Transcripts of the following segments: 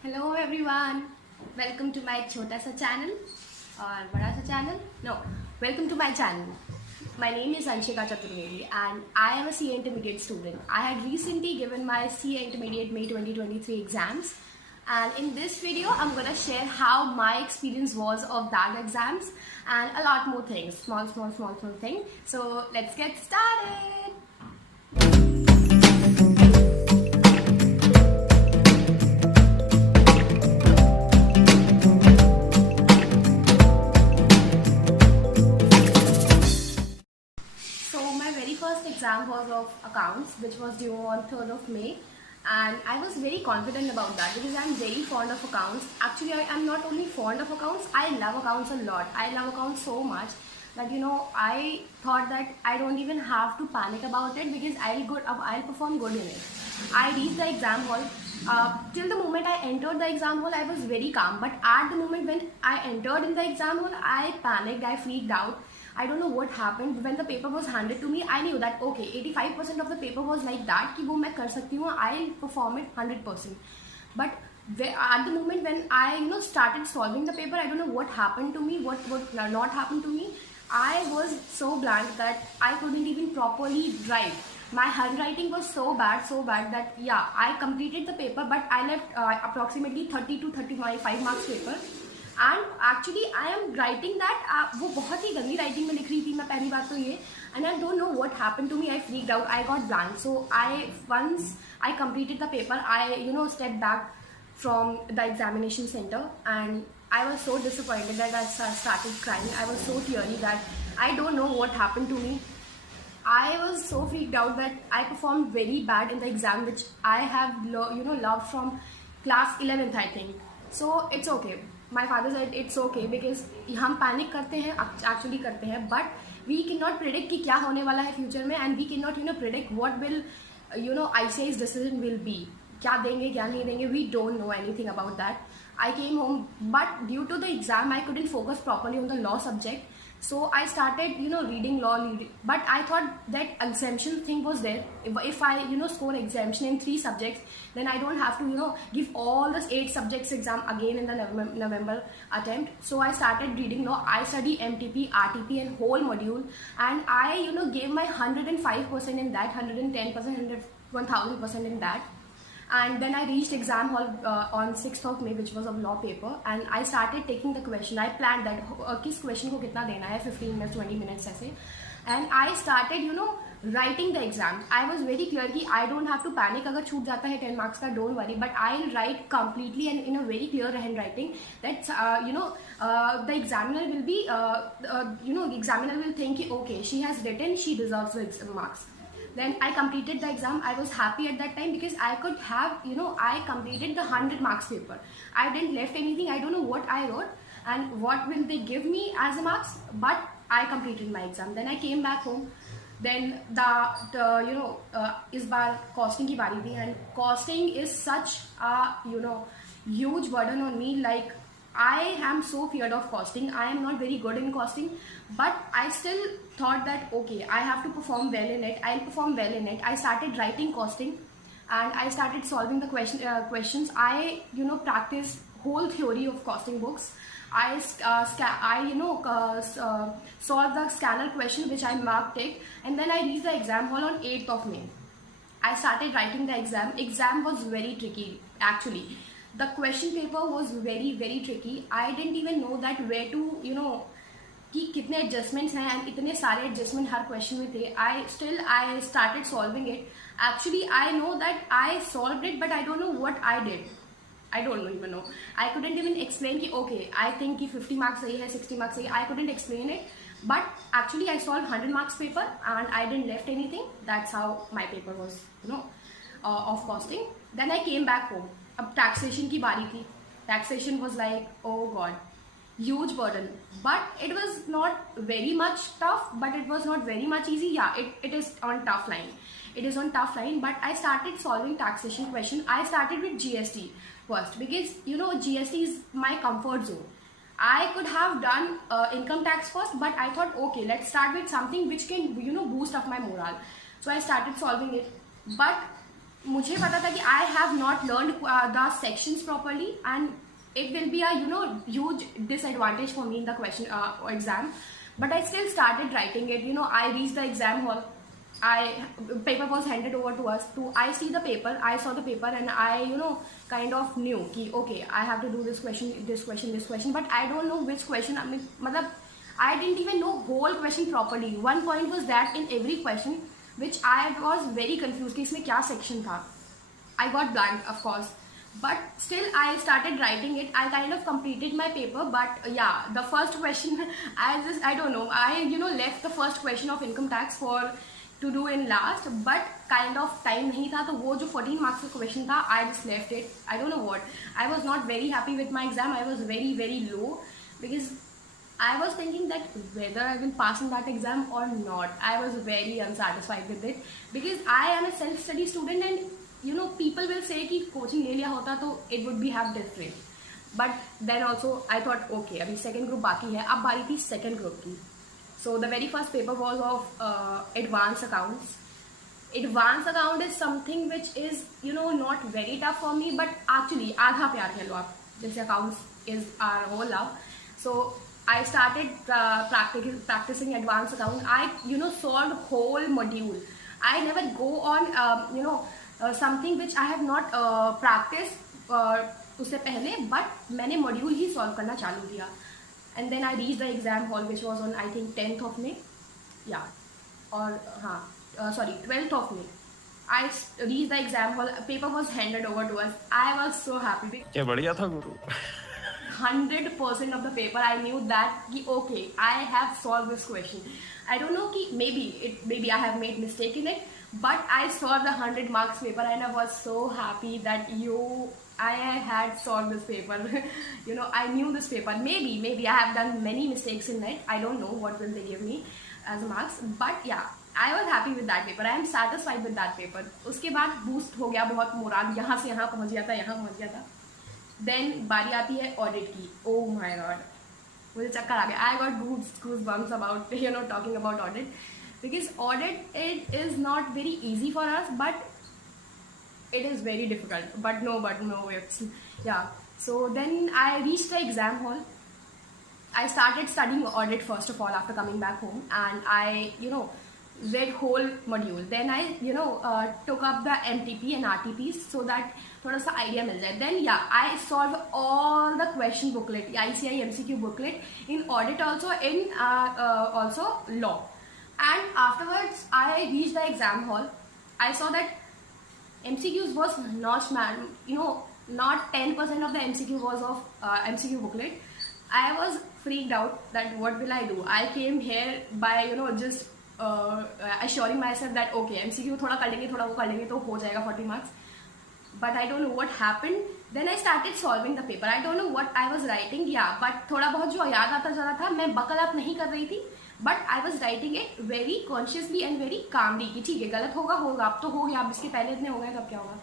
Hello everyone, welcome to my छोटा सा channel और बड़ा सा channel. No, welcome to my channel. My name is Anshika chaturvedi and I am a CA Intermediate student. I had recently given my CA Intermediate May 2023 exams, and in this video I'm gonna share how my experience was of that exams and a lot more things, small things. So let's get started. First exam was of accounts, which was due on 3rd of May, and I was very confident about that because I'm very fond of accounts. Actually, I am not only fond of accounts, I love accounts a lot. I love accounts so much that I thought that I don't even have to panic about it because I'll perform good in it. I reached the exam hall. Till the moment I entered the exam hall, I was very calm. But at the moment when I entered in the exam hall, I panicked. I freaked out. I don't know what happened. When the paper was handed to me, I knew that okay, 85% of the paper was like that कि वो मैं कर सकती हूँ. I'll perform it 100%. But at the moment when I started solving the paper, I don't know what happened to me, what not happened to me. I was so blank that I couldn't even properly write. My handwriting was so bad that yeah, I completed the paper, but I left approximately 30 to 35 marks paper. And actually I am writing that वो बहुत ही गंदी writing में लिख रही थी मैं पहली बात तो ये, and I don't know what happened to me. I freaked out. I got blank. So once I completed the paper, I stepped back from the examination center, and I was so disappointed that I started crying. I was so teary that I don't know what happened to me. I was so freaked out that I performed very bad in the exam, which I have loved from class 11th I think. So it's okay. My father said it's okay because हम panic करते हैं, actually करते हैं, but we cannot predict कि क्या होने वाला है future में, and we cannot predict what will ICI's decision will be. क्या देंगे क्या नहीं देंगे, we don't know anything about that. I came home, but due to the exam I couldn't focus properly on the law subject. So I started reading law, but I thought that exemption thing was there. If I score exemption in 3 subjects, then I don't have to give all the 8 subjects exam again in the November attempt. So I started reading law. I study MTP, RTP and whole module, and I gave my 105% in that, 110%, 1000% in that. And then I reached exam hall on 6th of May, which was a law paper, and I started taking the question. I planned that किस question को कितना देना है, 15 minutes, 20 minutes ऐसे, and I started writing the exam. I was very clear कि I don't have to panic अगर छूट जाता है 10 marks का, don't worry, but I'll write completely and in a very clear handwriting that the examiner will be the examiner will think okay, she has written, she deserves the marks. Then I completed the exam. I was happy at that time because I could have, I completed the 100 marks paper. I didn't left anything. I don't know what I wrote and what will they give me as a marks, but I completed my exam. Then I came back home. Then इस बार costing की बारी थी, and costing is such a huge burden on me. Like I am so feared of costing. I am not very good in costing, but I still thought that okay, I have to perform well in it. I'll perform well in it. I started writing costing, and I started solving the questions. I practiced whole theory of costing books. I solved the scanner question, which I marked it, and then I reached the exam hall on 8th of May. I started writing the exam. Exam was very tricky actually. The question paper was very tricky. I didn't even know that where to कि कितने adjustments हैं, and इतने सारे adjustment हर question में थे. I started solving it. Actually I know that I solved it, but I don't know what I did. I don't even know. I couldn't even explain कि okay, I think कि 50 marks सही है, 60 marks सही है. I couldn't explain it. But actually I solved 100 marks paper and I didn't left anything. That's how my paper was of costing. Then I came back home. अब taxation की बारी थी. Taxation was like, oh god, huge burden. But it was not very much tough, but it was not very much easy. Yeah, it is on tough line. It is on tough line, but I started solving taxation question. I started with GST first because GST is my comfort zone. I could have done income tax first, but I thought okay, let's start with something which can boost up my morale. So I started solving it. But मुझे पता था कि I have not learned the sections properly, and it will be a huge disadvantage for me in the question exam. But I still started writing it. I reached the exam hall. I Paper was handed over to us. I see the paper. I saw the paper, and I kind of knew कि okay, I have to do this question, this question, this question. But I don't know which question. I mean, मतलब I didn't even know whole question properly. One point was that in every question, which I was very confused कि इसमें क्या section था. I got blank, of course, but still I started writing it. I kind of completed my paper, but yeah, the first question I don't know. I left the first question of income tax for to do in last, but kind of time नहीं था, तो वो जो 14 marks का question था, I just left it. I don't know what. I was not very happy with my exam. I was very, very low because I was thinking that whether I will pass in that exam or not. I was very unsatisfied with it because I am a self-study student, and people will say कि coaching ले लिया होता तो it would be have different. But then also I thought okay, अभी second group बाकी है, अब बारी थी second group की. So the very first paper was of advanced accounts. Advanced account is something which is not very tough for me, but actually आधा प्यार कह लो आप, जैसे accounts is our whole love. So I started practicing advanced account. I solved whole module. I never go on something which I have not practiced उससे पहले, but मैंने module ही solve करना चालू किया. And then I reached the exam hall, which was on I think 10th of May. Yeah, or sorry, 12th of May. I reached the exam hall. Paper was handed over to us. I was so happy. क्या बढ़िया था गुरु. 100% of the paper I knew that okay, I have solved this question. I don't know कि maybe I have made mistake in it, but I solved the 100 marks paper and I was so happy that I had solved this paper. I knew this paper. Maybe I have done many mistakes in it. I don't know what will they give me as marks, but yeah, I was happy with that paper. I am satisfied with that paper. उसके बाद boost हो गया बहुत morale, यहाँ से यहाँ पहुँच गया था, यहाँ पहुँच गया था. Then बारी आती है ऑडिट की. Oh my god, मुझे चक्कर आ गया. I got goosebumps about talking about audit, because audit it is not very easy for us, but it is very difficult. But no, it's yeah. So then I reached the exam hall. I started studying audit first of all after coming back home, and I read whole module. Then I took up the MTP and RTPs so that थोड़ा सा idea मिल जाए. Then yeah, I solved all the question booklet, ICI MCQ booklet in audit also, in also law. And afterwards I reached the exam hall. I saw that MCQs was not not 10% of the MCQ was of MCQ booklet. I was freaked out that what will I do. I came here by just assuring myself that okay, MCQ थोड़ा कर लेंगे, थोड़ा वो कर लेंगे तो हो जाएगा 40 marks. But I don't know what happened. Then I started solving the paper. I don't know what I was writing. Yeah, but थोड़ा बहुत जो याद आता जा रहा था, मैं buckle up नहीं कर रही थी. But I was writing it very consciously and very calmly कि ठीक है, गलत होगा, अब तो हो गया, अब इसके पहले इतने हो गए, तब क्या होगा.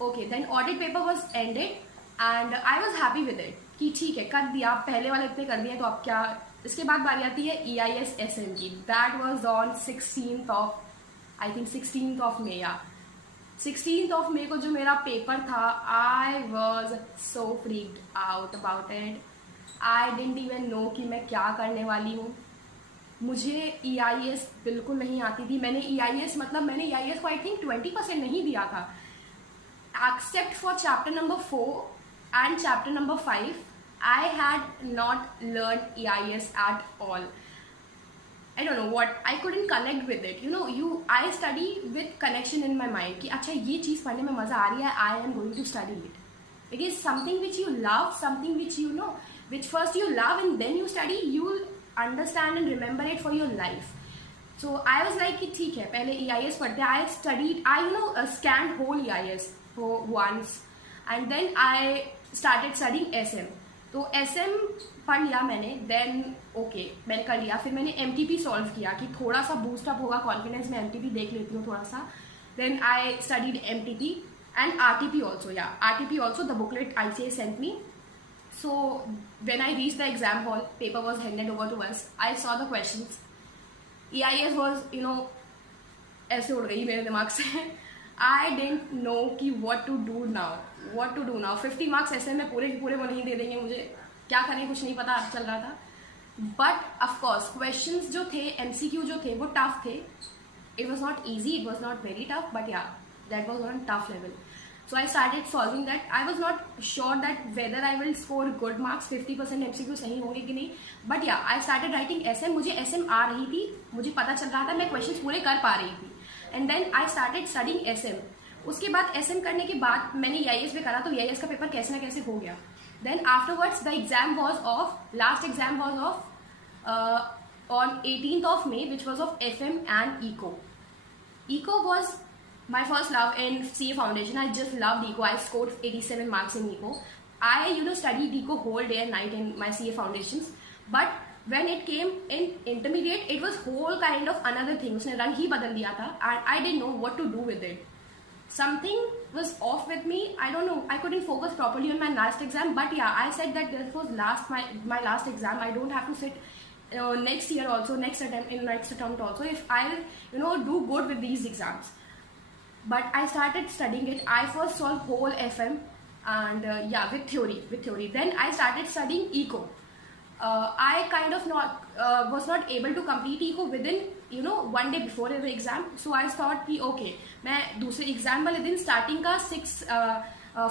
Okay, then audit paper was ended and I was happy with it कि ठीक है, कर दिया, पहले वाले इतने कर दिए तो अब क्या. इसके बाद बारी आती है EIS SM की. That was on 16th of May. Yeah, 16th of May को जो मेरा पेपर था, I was so freaked out about it. I didn't even know कि मैं क्या करने वाली हूँ. मुझे EIS बिल्कुल नहीं आती थी. मैंने EIS को I think 20% नहीं दिया था. Except for chapter number 4 and chapter number 5, I had not learned EIS at all. I don't know what, I couldn't connect with it. I study with connection in my mind कि अच्छा ये चीज़ पढ़ने में मज़ा आ रही है, I am going to study it. Because something which you love, something which which first you love and then you study, you will understand and remember it for your life. So I was like कि ठीक है, पहले EIS पढ़ते हैं. I studied, I scanned whole EIS for once, and then I started studying SM. तो SM पढ़ लिया मैंने. Then okay, मैंने कर लिया. फिर मैंने MTP सॉल्व किया कि थोड़ा सा बूस्ट अप होगा कॉन्फिडेंस में, MTP देख लेती हूँ थोड़ा सा. Then I studied MTP and RTP also. Yeah, RTP also, the booklet ICA sent me. So when I reached the exam hall, paper was handed over to us. I saw the questions. EIS was ऐसे उड़ गई मेरे दिमाग से. I didn't know कि what to do now 50 marks ऐसे में पूरे के पूरे वो नहीं दे देंगे मुझे, क्या करें कुछ नहीं पता चल रहा था. बट ऑफकोर्स क्वेश्चंस जो थे MCQ जो थे वो टफ थे. It was not easy, it was not very tough, but yeah, that was on a tough level. So I started solving that. I was not sure that whether I will score good marks, 50% MCQ सही होंगे कि नहीं. But yeah, I started writing SM. मुझे SM आ रही थी, मुझे पता चल रहा था, मैं questions पूरे कर पा रही थी. And then I started studying SM. उसके बाद SM करने के बाद मैंने EIS भी करा, तो EIS का पेपर कैसे ना कैसे हो गया. Then afterwards the exam was of, last exam was of on 18th of May, which was of FM and Eco. Eco was my first love in CA Foundation. I just loved Eco. I scored 87 marks in Eco. I studied Eco whole day and night in my CA Foundations. But when it came in intermediate, it was whole kind of another thing. उसने रंग ही बदल दिया था, and I didn't know what to do with it. Something was off with me. I don't know. I couldn't focus properly on my last exam. But yeah, I said that this was my last exam. I don't have to sit next year also, next attempt also, if I'll do good with these exams. But I started studying it. I first solved whole FM and yeah, with theory. Then I started studying Eco. I kind of was not able to complete Eco within 1 day before the exam. So I thought कि okay, मैं दूसरे exam वाले दिन starting का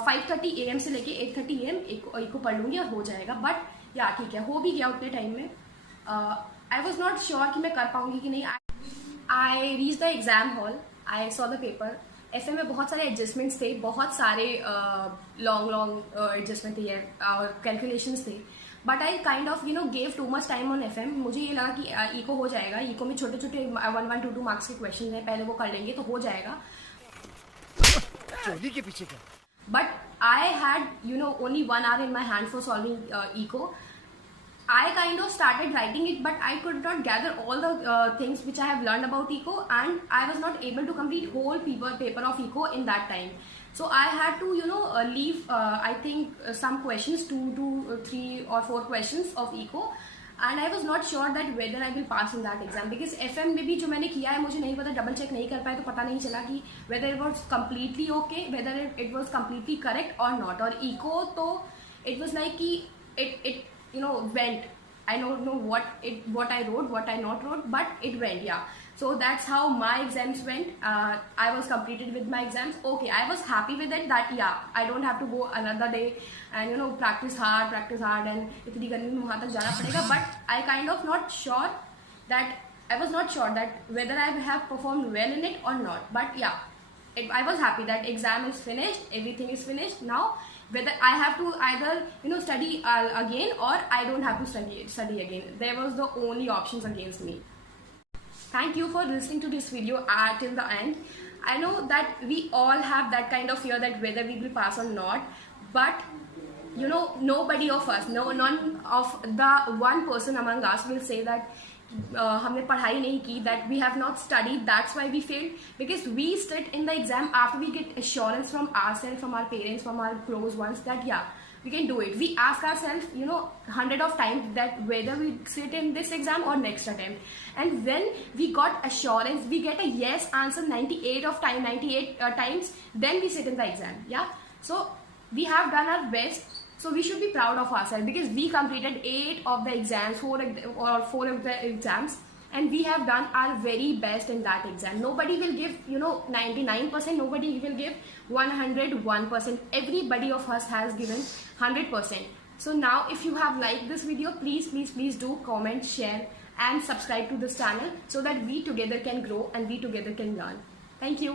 5:30 AM से लेके 8:30 AM Eco पढ़ लूँगी और हो जाएगा. But yeah, ठीक है, हो भी गया उतने टाइम में. I was not sure कि मैं कर पाऊँगी कि नहीं. I reached the exam hall. I saw the paper. FM में बहुत सारे adjustments थे, बहुत सारे long adjustment थे और calculations थे. But I kind of gave too much time on FM. मुझे ये लगा कि Eco हो जाएगा. Eco में छोटे 1, 2 मार्क्स के क्वेश्चन हैं, पहले वो कर लेंगे तो हो जाएगा. चोली के पीछे क्या? But I had only 1 hour in my hand for solving Eco. I kind of started writing it, but I could not gather all the things which I have learned about Eco, and I was not able to complete whole paper of Eco in that time. So I had to leave I think some questions, 2, 3 or 4 questions of Eco, and I was not sure that whether I will pass in that exam, because FM में भी जो मैंने किया है मुझे नहीं पता, double check नहीं कर पाए तो पता नहीं चला कि whether it was completely okay, whether it was completely correct or not. और Eco तो it was like कि it went. I don't know what I wrote, what I not wrote, but it went, yeah. So that's how my exams went. I was completed with my exams. Okay, I was happy with it that yeah, I don't have to go another day and practice hard and इतनी गर्मी में वहाँ तक जाना पड़ेगा. But I kind of not sure that I was not sure that whether I have performed well in it or not. But yeah, I was happy that exam is finished, everything is finished. Now whether I have to either study again or I don't have to study again. There was the only options against me. Thank you for listening to this video till the end. I know that we all have that kind of fear that whether we will pass or not, but nobody of us, none of the one person among us will say that हमने पढ़ाई नहीं की, that we have not studied, that's why we failed. Because we sit in the exam after we get assurance from ourselves, from our parents, from our close ones that yeah, we can do it. We ask ourselves 100 of times that whether we sit in this exam or next attempt, and when we got assurance, we get a yes answer 98 times, then we sit in the exam. Yeah, so we have done our best. So we should be proud of ourselves because we completed 8 of the exams, 4 of the exams, and we have done our very best in that exam. Nobody will give 99%, nobody will give 101%. Everybody of us has given 100%. So now if you have liked this video, please do comment, share and subscribe to this channel so that we together can grow and we together can learn. Thank you.